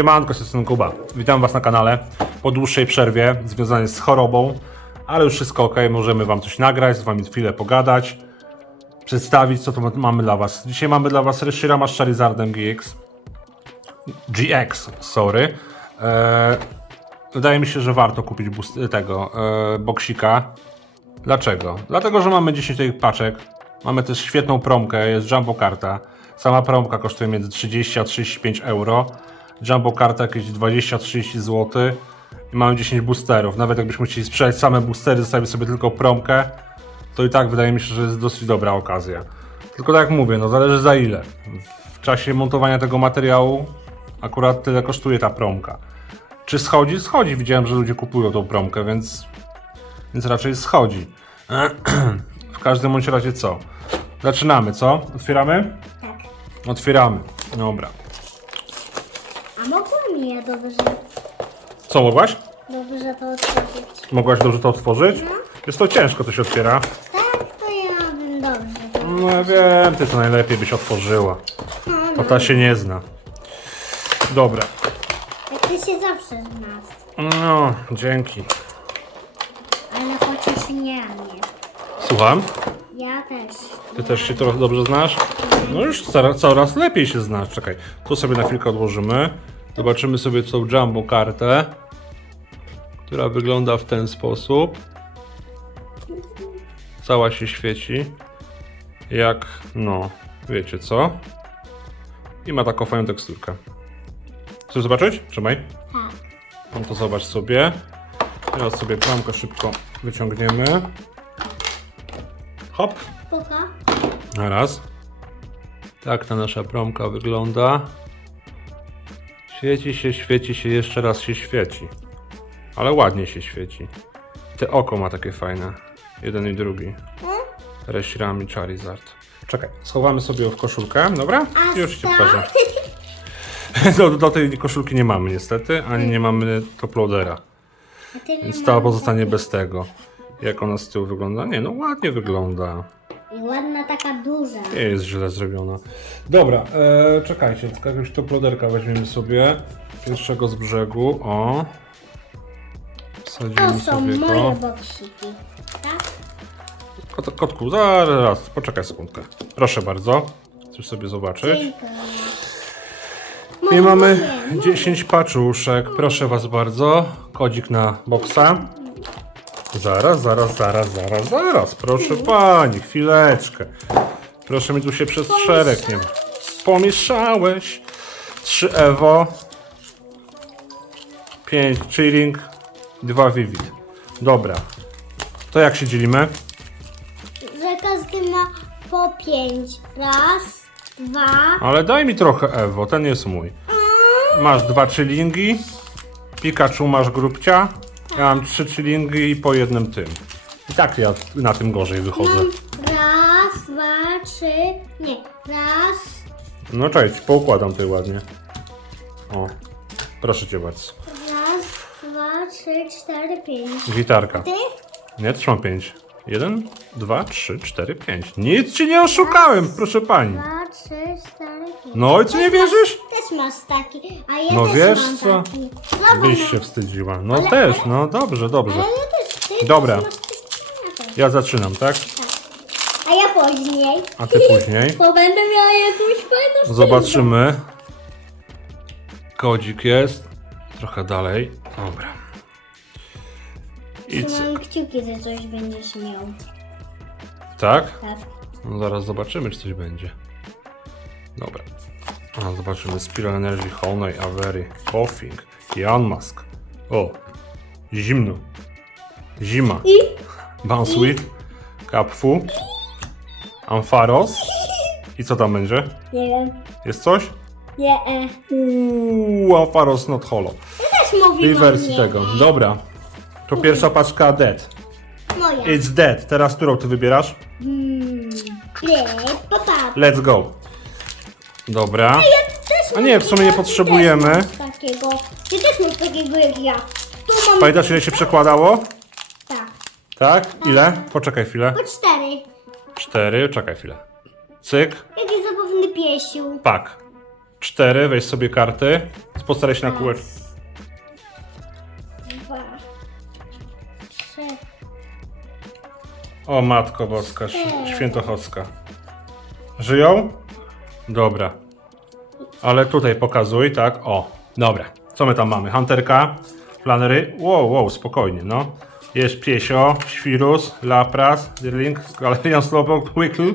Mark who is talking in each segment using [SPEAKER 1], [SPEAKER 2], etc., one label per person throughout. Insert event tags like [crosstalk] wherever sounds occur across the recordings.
[SPEAKER 1] Siemanko, jestem Kuba. Witam Was na kanale po dłuższej przerwie związanej z chorobą, ale już wszystko ok, możemy Wam coś nagrać, z Wami chwilę pogadać, przedstawić co to mamy dla Was. Dzisiaj mamy dla Was Reshirama z Charizardem GX. GX, sorry. Eee, wydaje mi się, że warto kupić tego e, boksika. Dlaczego? Dlatego, że mamy 10 tych paczek. Mamy też świetną promkę, jest jumbo karta. Sama promka kosztuje między 30 a 35 euro. Jumbo karta jakieś 20-30 zł. I mamy 10 boosterów. Nawet jakbyśmy chcieli sprzedać same boostery, zostawić sobie tylko promkę, to i tak wydaje mi się, że jest dosyć dobra okazja. Tylko tak jak mówię, no zależy za ile. W czasie montowania tego materiału akurat tyle kosztuje ta promka. Czy schodzi? Schodzi. Widziałem, że ludzie kupują tą promkę, więc więc raczej schodzi. [clears throat] W każdym bądź razie co? Zaczynamy, co? Otwieramy?
[SPEAKER 2] Tak.
[SPEAKER 1] Otwieramy. Dobra.
[SPEAKER 2] Ja dobrze,
[SPEAKER 1] Co mogłaś?
[SPEAKER 2] dobrze to otworzyć?
[SPEAKER 1] Mogłaś dobrze to otworzyć? Jest to ciężko, to się otwiera.
[SPEAKER 2] Tak, to ja bym dobrze.
[SPEAKER 1] No ja wiem, ty to najlepiej byś otworzyła.
[SPEAKER 2] No,
[SPEAKER 1] Bo ta się nie zna. Dobra.
[SPEAKER 2] Jak ty się zawsze znasz.
[SPEAKER 1] No, dzięki.
[SPEAKER 2] Ale chociaż nie mnie.
[SPEAKER 1] Słucham?
[SPEAKER 2] Ja też.
[SPEAKER 1] Ty też się trochę dobrze znasz? No już coraz, coraz lepiej się znasz. Czekaj, tu sobie na chwilkę odłożymy. Zobaczymy sobie tą jumbo kartę, która wygląda w ten sposób. Cała się świeci. Jak, no, wiecie co? I ma taką fajną teksturkę. Chcesz zobaczyć? Trzymaj.
[SPEAKER 2] Tak.
[SPEAKER 1] No to zobacz sobie. Teraz sobie klamkę szybko wyciągniemy. Hop.
[SPEAKER 2] Puka.
[SPEAKER 1] Raz. Tak ta nasza promka wygląda. Świeci się, świeci się, jeszcze raz się świeci. Ale ładnie się świeci. Te oko ma takie fajne. Jeden i drugi. Reshiram i Charizard. Czekaj, schowamy sobie ją w koszulkę, dobra?
[SPEAKER 2] A
[SPEAKER 1] Już ci
[SPEAKER 2] co?
[SPEAKER 1] pokażę. [laughs] Do, do tej koszulki nie mamy niestety, ani nie mamy toploadera.
[SPEAKER 2] A ty
[SPEAKER 1] Więc ta pozostanie bez tego. Jak ona z tyłu wygląda? Nie, no ładnie wygląda.
[SPEAKER 2] I ładna taka duża.
[SPEAKER 1] Nie jest źle zrobiona. Dobra, e, czekajcie, tylko jakiegoś toploderka weźmiemy sobie. Pierwszego z brzegu, o.
[SPEAKER 2] To
[SPEAKER 1] Wsadzimy
[SPEAKER 2] są
[SPEAKER 1] sobie
[SPEAKER 2] moje
[SPEAKER 1] go.
[SPEAKER 2] boksiki. Tak?
[SPEAKER 1] Kot, kotku, zaraz, poczekaj sekundkę. Proszę bardzo, chcesz sobie zobaczyć.
[SPEAKER 2] Dziękuję.
[SPEAKER 1] I mamy
[SPEAKER 2] Moje,
[SPEAKER 1] 10 paczuszek, proszę was bardzo. Kodzik na boksa. Zaraz, zaraz, zaraz, zaraz, zaraz. Proszę pani, chwileczkę. Proszę mi tu się przez szereg nie. Pomieszałeś. 3 Evo. 5 Chilling. 2 Vivid. Dobra. To jak się dzielimy?
[SPEAKER 2] Że każdy ma po pięć. Raz, dwa.
[SPEAKER 1] Ale daj mi trochę Evo, ten jest mój. Masz dwa chillingi. Pikachu masz grubcia. Ja mam trzy chillingi i po jednym tym. I tak ja na tym gorzej wychodzę.
[SPEAKER 2] Raz, dwa, trzy. Nie. Raz,
[SPEAKER 1] No cześć, poukładam tutaj ładnie. O, proszę cię bardzo.
[SPEAKER 2] raz, dwa, trzy, cztery, pięć.
[SPEAKER 1] Gitarka.
[SPEAKER 2] Ty?
[SPEAKER 1] Nie, też mam pięć. Jeden, dwa, trzy, cztery, pięć. Nic ci nie oszukałem, proszę pani.
[SPEAKER 2] Dwa, trzy, cztery, pięć.
[SPEAKER 1] No i co nie wierzysz?
[SPEAKER 2] Też masz taki, a ja
[SPEAKER 1] No
[SPEAKER 2] też
[SPEAKER 1] wiesz
[SPEAKER 2] mam
[SPEAKER 1] co?
[SPEAKER 2] taki. Zobacz,
[SPEAKER 1] Byś
[SPEAKER 2] no.
[SPEAKER 1] się wstydziła. No
[SPEAKER 2] Ale-
[SPEAKER 1] też, no dobrze, dobrze.
[SPEAKER 2] Ale ja też, ty
[SPEAKER 1] Dobra.
[SPEAKER 2] też masz taki. Ja
[SPEAKER 1] zaczynam, tak?
[SPEAKER 2] A ja później.
[SPEAKER 1] A ty później. [laughs]
[SPEAKER 2] Bo będę miała jakąś fajną
[SPEAKER 1] Zobaczymy. Kodzik jest. Trochę dalej. Dobra. I cyk.
[SPEAKER 2] Trzymam kciuki, że coś będziesz miał.
[SPEAKER 1] Tak?
[SPEAKER 2] Tak.
[SPEAKER 1] No zaraz zobaczymy, czy coś będzie. Dobra. A, zobaczymy. Spiral Energy, Honey, Avery, Coughing, Janmask. O! Zimno. Zima. Bansweet, Kapfu, Ampharos. I co tam będzie?
[SPEAKER 2] Nie wiem.
[SPEAKER 1] Jest coś?
[SPEAKER 2] Nie, e.
[SPEAKER 1] Uuu, Ampharos not holo.
[SPEAKER 2] Też
[SPEAKER 1] tej wersji tego. Dobra. To pierwsza paczka Dead.
[SPEAKER 2] Moja.
[SPEAKER 1] It's Dead. Teraz którą ty wybierasz?
[SPEAKER 2] Mm. Nie, papa.
[SPEAKER 1] Let's go. Dobra.
[SPEAKER 2] Ja też
[SPEAKER 1] A
[SPEAKER 2] mam
[SPEAKER 1] nie, w sumie nie
[SPEAKER 2] takiego,
[SPEAKER 1] potrzebujemy.
[SPEAKER 2] Ty też masz takiego. Ty też masz takiego jak ja. Tu mam...
[SPEAKER 1] Pamiętasz ile się przekładało?
[SPEAKER 2] Tak.
[SPEAKER 1] Tak? Ile? Poczekaj chwilę.
[SPEAKER 2] Po cztery.
[SPEAKER 1] Cztery. Czekaj chwilę. Cyk.
[SPEAKER 2] Jaki zabawny piesiu.
[SPEAKER 1] Pak. cztery, weź sobie karty. Postaraj się na kółeczku.
[SPEAKER 2] Dwa. Trzy.
[SPEAKER 1] O matko boska, ś- świętochowska. Żyją? Dobra. Ale tutaj pokazuj, tak? O, dobra. Co my tam mamy? Hunterka, planery. Wow, wow, spokojnie, no. Jest Piesio, Świrus, Lapras, Dirling, Galerian Slowpoke, Wickle.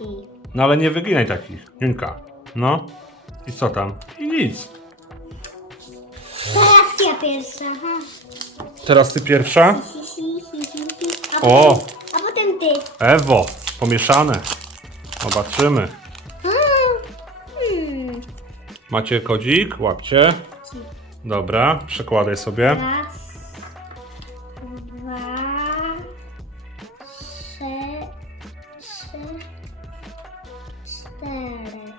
[SPEAKER 2] I.
[SPEAKER 1] No ale nie wyginaj takich, Niunka. No. I co tam? I nic.
[SPEAKER 2] Teraz ja pierwsza. Aha.
[SPEAKER 1] Teraz ty pierwsza. O!
[SPEAKER 2] A potem ty.
[SPEAKER 1] Ewo, pomieszane. Zobaczymy. Macie kodzik? Łapcie. Dobra, przekładaj sobie.
[SPEAKER 2] Raz. Dwa. Trzy. Trzy. Cztery.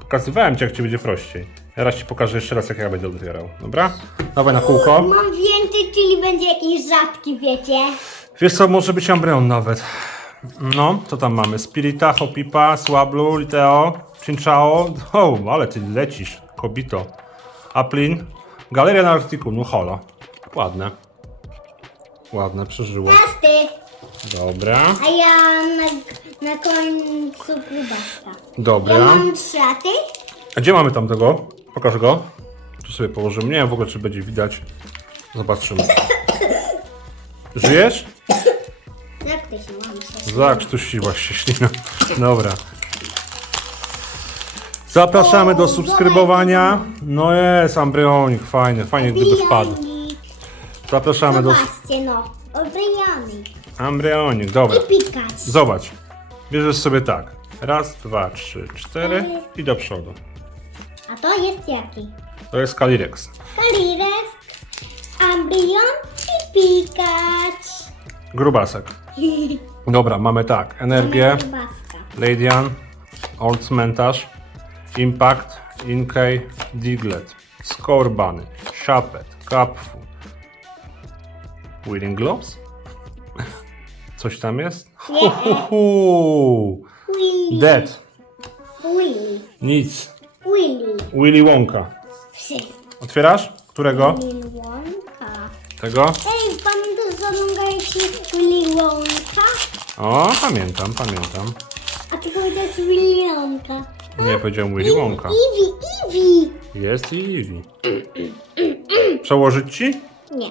[SPEAKER 1] Pokazywałem ci, jak ci będzie prościej. Ja raz ci pokażę jeszcze raz, jak ja będę otwierał. Dobra? Dawaj na kółko.
[SPEAKER 2] Mam więcej, czyli będzie jakiś rzadki, wiecie?
[SPEAKER 1] Wiesz co, może być Ambreon nawet. No, co tam mamy? Spirita, Hopipa, Swablu, Liteo, Chinchao. O, ale ty lecisz, kobito. Aplin, Galeria na Arctiku, no hola. Ładne. Ładne, przeżyło.
[SPEAKER 2] Teraz ty.
[SPEAKER 1] Dobra,
[SPEAKER 2] A ja na, na końcu
[SPEAKER 1] dobra.
[SPEAKER 2] Ja mam trzy, a ty?
[SPEAKER 1] A gdzie mamy tam tego? Pokaż go. Tu sobie położymy. Nie wiem w ogóle, czy będzie widać. Zobaczymy. [coughs] Żyjesz?
[SPEAKER 2] Ty się mam się?
[SPEAKER 1] Zakrztusiłaś się ślina. Dobra. Zapraszamy do subskrybowania. No jest, embryonik, fajny, fajnie gdyby wpadł. Zapraszamy do...
[SPEAKER 2] Zobaczcie no.
[SPEAKER 1] Embryonik, dobra.
[SPEAKER 2] I pikać.
[SPEAKER 1] Zobacz. Bierzesz sobie tak. Raz, dwa, trzy, cztery i do przodu.
[SPEAKER 2] A to jest jaki?
[SPEAKER 1] To jest Kalirex.
[SPEAKER 2] Kalirek, Ambryon i pikać.
[SPEAKER 1] Grubasek. Dobra, mamy tak. Energię.
[SPEAKER 2] Grubaska.
[SPEAKER 1] Ladian, Old Cmentarz, Impact, Inkay, Diglett, Scorbunny, Shapet, Kapfu, Winning Gloves? [laughs] Coś tam jest? Hu, hu, hu.
[SPEAKER 2] Willy.
[SPEAKER 1] Dead.
[SPEAKER 2] Willy.
[SPEAKER 1] Nic.
[SPEAKER 2] Willy.
[SPEAKER 1] Willy Wonka.
[SPEAKER 2] Psy.
[SPEAKER 1] Otwierasz? Którego?
[SPEAKER 2] Willy Wonka.
[SPEAKER 1] Tego?
[SPEAKER 2] Zaglądający Willy Wonka?
[SPEAKER 1] O, pamiętam, pamiętam.
[SPEAKER 2] A ty powiedziałeś Willy Wonka.
[SPEAKER 1] Nie powiedziałem Willy Wonka.
[SPEAKER 2] Eevee, Eevee.
[SPEAKER 1] Jest i Eevee. Przełożyć ci?
[SPEAKER 2] Nie.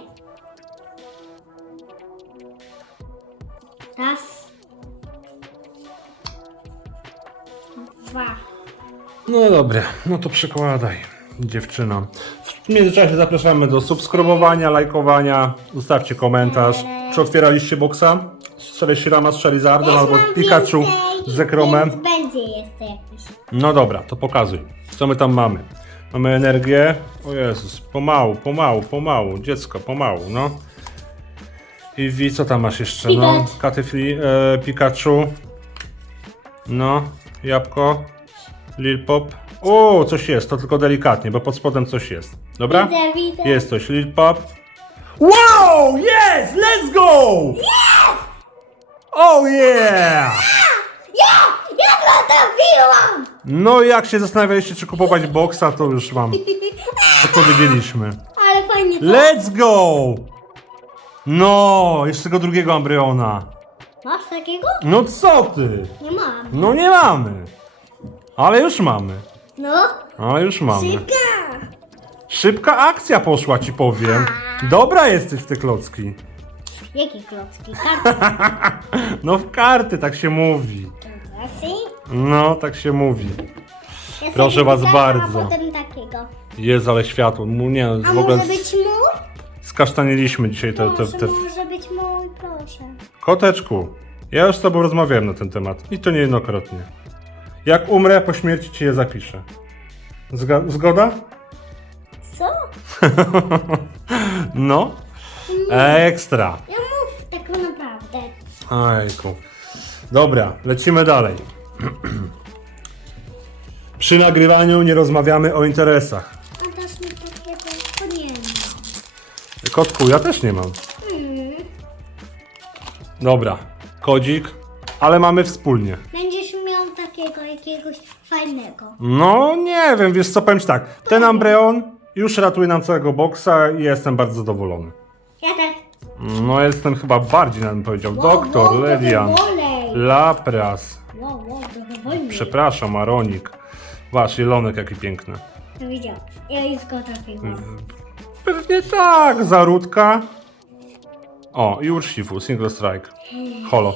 [SPEAKER 2] Raz. Dwa.
[SPEAKER 1] No dobra, no to przekładaj, dziewczyno. W międzyczasie zapraszamy do subskrybowania, lajkowania, zostawcie komentarz. Czy otwieraliście boksa? Strzeliście Rama z Charizardem albo Pikachu z Zekromem?
[SPEAKER 2] Więc będzie jeszcze jakiś.
[SPEAKER 1] No dobra, to pokazuj. Co my tam mamy? Mamy energię. O Jezus, pomału, pomału, pomału. Dziecko, pomału, no. I wi, co tam masz jeszcze? No,
[SPEAKER 2] Pikachu.
[SPEAKER 1] Katyfli, e, Pikachu. No, jabłko. Lil Pop. O, coś jest, to tylko delikatnie, bo pod spodem coś jest. Dobra?
[SPEAKER 2] Widzę, widzę.
[SPEAKER 1] Jest coś, Lil Pop. Wow, yes, let's go! Oh yeah!
[SPEAKER 2] Ja! Ja to trafiłam!
[SPEAKER 1] No jak się zastanawialiście, czy kupować boksa, to już wam [laughs] odpowiedzieliśmy.
[SPEAKER 2] Ale fajnie to.
[SPEAKER 1] Let's go! No, jeszcze tego drugiego Ambryona.
[SPEAKER 2] Masz takiego?
[SPEAKER 1] No co ty?
[SPEAKER 2] Nie mam.
[SPEAKER 1] No nie mamy. Ale już mamy.
[SPEAKER 2] No.
[SPEAKER 1] Ale już mamy. Szybka akcja poszła, ci powiem. Dobra jesteś w te klocki.
[SPEAKER 2] Jakie klocki? Karty. [laughs]
[SPEAKER 1] No w karty tak się mówi. No, tak się mówi.
[SPEAKER 2] Ja
[SPEAKER 1] Proszę
[SPEAKER 2] sobie
[SPEAKER 1] was bardzo.
[SPEAKER 2] A potem takiego.
[SPEAKER 1] Jest, ale światło. Mu- Nie,
[SPEAKER 2] A
[SPEAKER 1] w ogóle
[SPEAKER 2] może być mój?
[SPEAKER 1] skasztaniliśmy dzisiaj te, te, te...
[SPEAKER 2] może być mój, proszę.
[SPEAKER 1] Koteczku, ja już z tobą rozmawiałem na ten temat i to niejednokrotnie. Jak umrę, po śmierci ci je zapiszę. Zga- zgoda?
[SPEAKER 2] Co? [laughs]
[SPEAKER 1] No. Ekstra.
[SPEAKER 2] Ja mów tak naprawdę.
[SPEAKER 1] Ojku. Dobra, lecimy dalej. [clears throat] Przy nagrywaniu nie rozmawiamy o interesach.
[SPEAKER 2] A dasz mi takiego? To nie ma.
[SPEAKER 1] Kotku, ja też nie mam.
[SPEAKER 2] Hmm.
[SPEAKER 1] Dobra, kodzik, ale mamy wspólnie.
[SPEAKER 2] Takie takiego jakiegoś fajnego.
[SPEAKER 1] No nie wiem, wiesz co, powiem ci tak. Ten Ambreon już ratuje nam całego boksa i jestem bardzo zadowolony.
[SPEAKER 2] Ja też.
[SPEAKER 1] No jestem chyba bardziej, bym powiedział. Doktor,
[SPEAKER 2] wow,
[SPEAKER 1] Ledian,
[SPEAKER 2] trochę wolej.
[SPEAKER 1] Lapras.
[SPEAKER 2] Wow, wow, trochę wolniej.
[SPEAKER 1] Przepraszam, Aronik. Wasz jelonek jaki piękny.
[SPEAKER 2] To widział. Ja już go trafiłam.
[SPEAKER 1] Pewnie tak, zaródka. O, i Urshifu, single strike. Holo.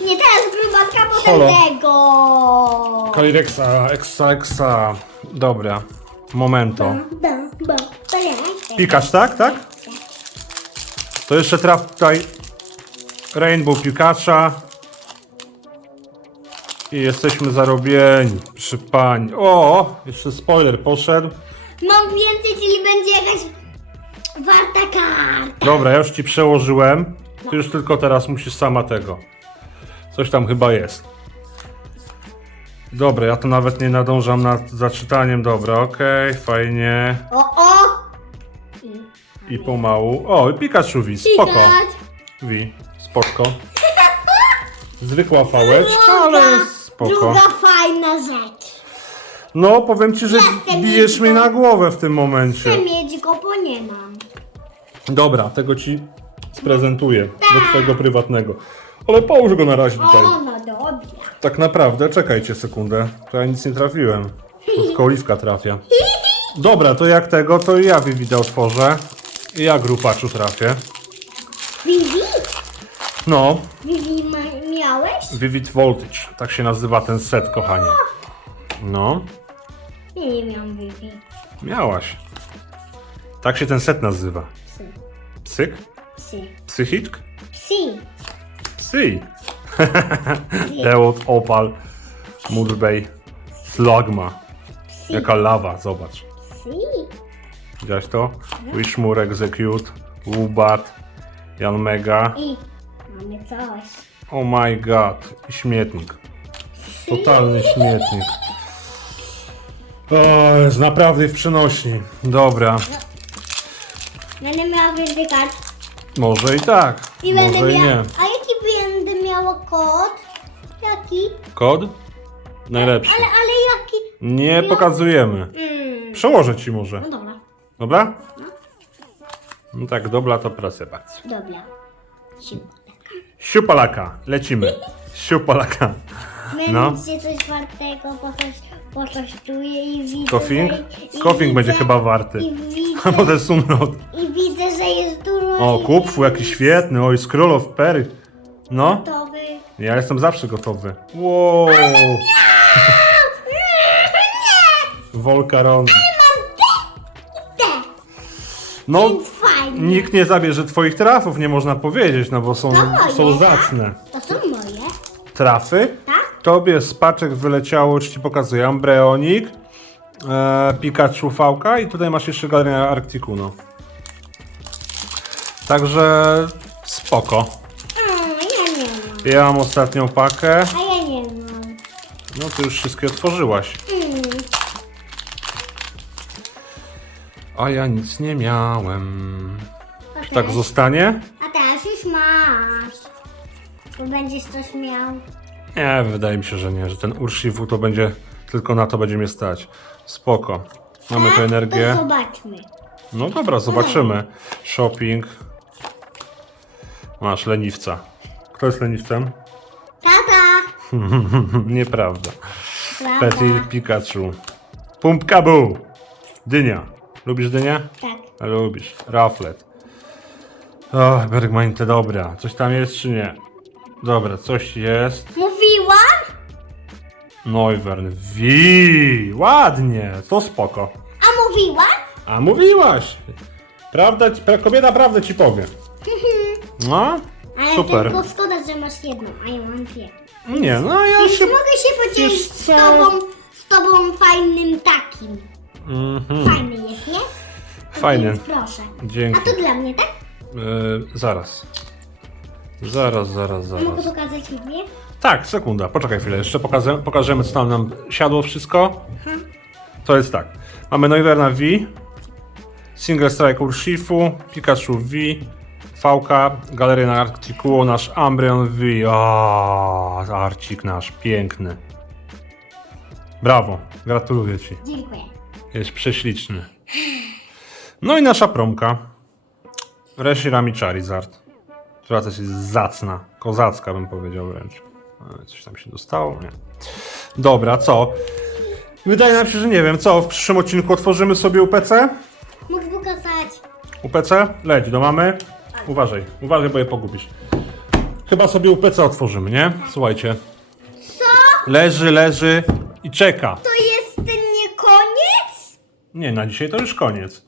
[SPEAKER 2] Nie teraz grubaska, potem
[SPEAKER 1] Holo.
[SPEAKER 2] tego.
[SPEAKER 1] Kalirexa, Exa, Exa. Dobra. Momento.
[SPEAKER 2] Da, ba, ba, ja.
[SPEAKER 1] Pikasz, tak? Tak? To jeszcze traf tutaj Rainbow Pikacha. I jesteśmy zarobieni. Przy pani. O! Jeszcze spoiler poszedł.
[SPEAKER 2] Mam więcej, czyli będzie jakaś warta karta.
[SPEAKER 1] Dobra, ja już ci przełożyłem. Ty już tylko teraz musisz sama tego. Coś tam chyba jest. Dobra, ja to nawet nie nadążam nad zaczytaniem. Dobra, okej, fajnie.
[SPEAKER 2] O, o! I
[SPEAKER 1] pomału. O, i Pikachu wi, spoko. Wi, spoko. Zwykła fałeczka, ale spoko.
[SPEAKER 2] druga fajna rzecz.
[SPEAKER 1] No, powiem ci, że
[SPEAKER 2] Jestem
[SPEAKER 1] bijesz
[SPEAKER 2] Niko.
[SPEAKER 1] na głowę w tym momencie.
[SPEAKER 2] Chcę mieć go, bo nie mam.
[SPEAKER 1] Dobra, tego ci sprezentuję do twojego prywatnego. Ale połóż go na razie tutaj.
[SPEAKER 2] O, no dobra.
[SPEAKER 1] Tak naprawdę, czekajcie sekundę. To ja nic nie trafiłem. To tylko oliwka trafia. Dobra, to jak tego, to ja Vivida otworzę. I ja grupaczu trafię.
[SPEAKER 2] Vivi?
[SPEAKER 1] No,
[SPEAKER 2] Vivi ma, miałeś?
[SPEAKER 1] Vivid Voltage. Tak się nazywa ten set, kochani. No,
[SPEAKER 2] Nie, nie miałam Vivi.
[SPEAKER 1] miałaś. Tak się ten set nazywa.
[SPEAKER 2] Psy.
[SPEAKER 1] Psyk?
[SPEAKER 2] Psy.
[SPEAKER 1] Psychiczk?
[SPEAKER 2] Psi.
[SPEAKER 1] Psy. Leot, [laughs] Opal, Mudbay, Slugma. Jaka lawa, zobacz. Widziałeś to? Wishmur, Execute, Wubat, Jan Mega.
[SPEAKER 2] I mamy coś.
[SPEAKER 1] Oh my god. I śmietnik. Totalny śmietnik. O, jest naprawdę w przenośni. Dobra.
[SPEAKER 2] Będę miała więcej kart.
[SPEAKER 1] Może i tak.
[SPEAKER 2] I będę
[SPEAKER 1] Może i
[SPEAKER 2] miała...
[SPEAKER 1] nie.
[SPEAKER 2] A jaki będę miała kod? Jaki?
[SPEAKER 1] Kod? Najlepszy.
[SPEAKER 2] Ale, ale jaki?
[SPEAKER 1] Nie pokazujemy.
[SPEAKER 2] Mm.
[SPEAKER 1] Przełożę ci może.
[SPEAKER 2] No dobra.
[SPEAKER 1] Dobra? No tak, dobra, to proszę bardzo.
[SPEAKER 2] Dobra. Siu.
[SPEAKER 1] Siupalaka. Lecimy. [laughs] Siupalaka. No.
[SPEAKER 2] Będzie coś wartego, bo coś pokosztuje i widzę,
[SPEAKER 1] Kofing?
[SPEAKER 2] że... i
[SPEAKER 1] Kofing
[SPEAKER 2] widzę-
[SPEAKER 1] będzie chyba warty.
[SPEAKER 2] I widzę, [laughs]
[SPEAKER 1] potem Sumrot.
[SPEAKER 2] I widzę, że jest dużo...
[SPEAKER 1] O,
[SPEAKER 2] i-
[SPEAKER 1] kupfu, jaki świetny. Oj, Scroll of Perry. No,
[SPEAKER 2] Gotowy.
[SPEAKER 1] ja jestem zawsze gotowy. Wow. Volcaron. [laughs]
[SPEAKER 2] Te,
[SPEAKER 1] No,
[SPEAKER 2] więc fajnie.
[SPEAKER 1] nikt nie zabierze twoich trafów, nie można powiedzieć, no bo są,
[SPEAKER 2] moje,
[SPEAKER 1] są
[SPEAKER 2] tak?
[SPEAKER 1] zacne.
[SPEAKER 2] To są moje,
[SPEAKER 1] Trafy.
[SPEAKER 2] tak?
[SPEAKER 1] Tobie z paczek wyleciało, już ci pokazuję, Ambreonik, e, Pikachu Fałka i tutaj masz jeszcze galerię Arcticuno. Także spoko.
[SPEAKER 2] Ja nie mam.
[SPEAKER 1] Ostatnią pakę.
[SPEAKER 2] A ja nie mam.
[SPEAKER 1] No to już wszystkie otworzyłaś.
[SPEAKER 2] Mm.
[SPEAKER 1] A ja nic nie miałem.
[SPEAKER 2] A
[SPEAKER 1] Tak
[SPEAKER 2] teraz-
[SPEAKER 1] zostanie?
[SPEAKER 2] A teraz już masz. Bo będziesz coś miał.
[SPEAKER 1] Nie, wydaje mi się, że nie, że ten Urshifu to będzie, tylko na to będzie mnie stać. Spoko. Mamy tu
[SPEAKER 2] Tak?
[SPEAKER 1] energię.
[SPEAKER 2] To zobaczmy.
[SPEAKER 1] No dobra, zobaczymy. Shopping. Masz leniwca. Kto jest leniwcem?
[SPEAKER 2] Tata! [laughs]
[SPEAKER 1] Nieprawda.
[SPEAKER 2] Prawda?
[SPEAKER 1] Petit Pikachu. Pumpkabu. Dynia. Lubisz dynię?
[SPEAKER 2] Tak.
[SPEAKER 1] Lubisz. Raflet. O, Bergmain, to dobra. Coś tam jest czy nie? Dobra, coś jest. Neuvern. Wi. Ładnie. To spoko.
[SPEAKER 2] A mówiłam?
[SPEAKER 1] A mówiłaś. Prawda, ci- pra- kobieta prawdę ci powie. [laughs] No,
[SPEAKER 2] Ale
[SPEAKER 1] super.
[SPEAKER 2] tylko szkoda, że masz jedną, a ja mam dwie.
[SPEAKER 1] Nie, no ja
[SPEAKER 2] Więc
[SPEAKER 1] się...
[SPEAKER 2] mogę się podzielić z
[SPEAKER 1] co?
[SPEAKER 2] tobą, z tobą fajnym takim.
[SPEAKER 1] Mhm.
[SPEAKER 2] Fajny jest, nie?
[SPEAKER 1] Fajny.
[SPEAKER 2] Więc proszę.
[SPEAKER 1] Dzięki.
[SPEAKER 2] A to dla mnie, tak?
[SPEAKER 1] Yy, zaraz. Zaraz, zaraz,
[SPEAKER 2] A mogę
[SPEAKER 1] zaraz.
[SPEAKER 2] pokazać mnie?
[SPEAKER 1] Tak, sekunda, poczekaj chwilę. Jeszcze pokażę, pokażemy, co tam nam siadło wszystko. To jest tak. Mamy Noiverna V, Single Strike Urshifu, Pikachu V, Fałka, Galerię na Arcticuo, nasz Ambreon V. O, Arcik nasz, piękny. Brawo, gratuluję Ci.
[SPEAKER 2] Dziękuję.
[SPEAKER 1] Jest prześliczny. No i nasza promka. Reshiram i Charizard. Która też jest zacna. Kozacka bym powiedział wręcz. Ale Coś tam się dostało? Nie. Dobra, co? Wydaje nam się, że nie wiem, co? W przyszłym odcinku otworzymy sobie UPC?
[SPEAKER 2] Mógł pokazać.
[SPEAKER 1] UPC? Leć do mamy. Uważaj, uważaj, bo je pogubisz. Chyba sobie UPC otworzymy, nie? Słuchajcie.
[SPEAKER 2] Co?
[SPEAKER 1] Leży, leży i czeka.
[SPEAKER 2] To jest ten nie koniec?
[SPEAKER 1] Nie, na dzisiaj to już koniec.